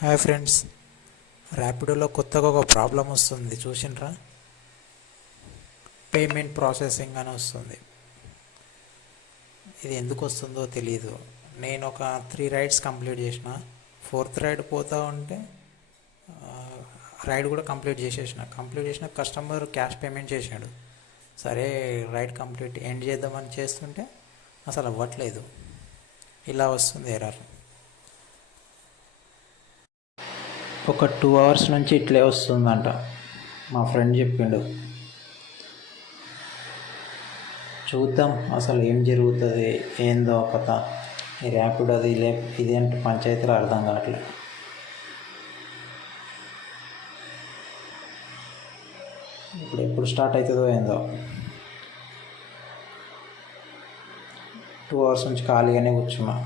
Hi friends, ర్యాపిడోలో కొత్తగా ఒక problem వస్తుంది చూసిండ్రా. పేమెంట్ ప్రాసెసింగ్ అని వస్తుంది. ఇది ఎందుకు వస్తుందో తెలియదు. నేను ఒక 3 రైడ్స్ కంప్లీట్ చేసిన. 4th రైడ్ పోతా ఉంటే రైడ్ కూడా కంప్లీట్ చేసిన కస్టమర్ క్యాష్ పేమెంట్ చేశాడు. సరే రైడ్ కంప్లీట్ ఎండ్ చేద్దామని చేస్తుంటే అసలు అవ్వట్లేదు. ఇలా వస్తుంది ఎర్రర్. ఒక 2 అవర్స్ నుంచి ఇట్లే వస్తుందంట. మా ఫ్రెండ్ చెప్పిండు. చూద్దాం అసలు ఏం జరుగుతుంది, ఏందో కథ. ఈ ర్యాపిడ్ అది ఇదేంటి పంచాయతీలో అర్థం కావట్లేదు. ఇప్పుడు ఎప్పుడు స్టార్ట్ అవుతుందో ఏందో. 2 అవర్స్ నుంచి ఖాళీగానే కూర్చున్నా.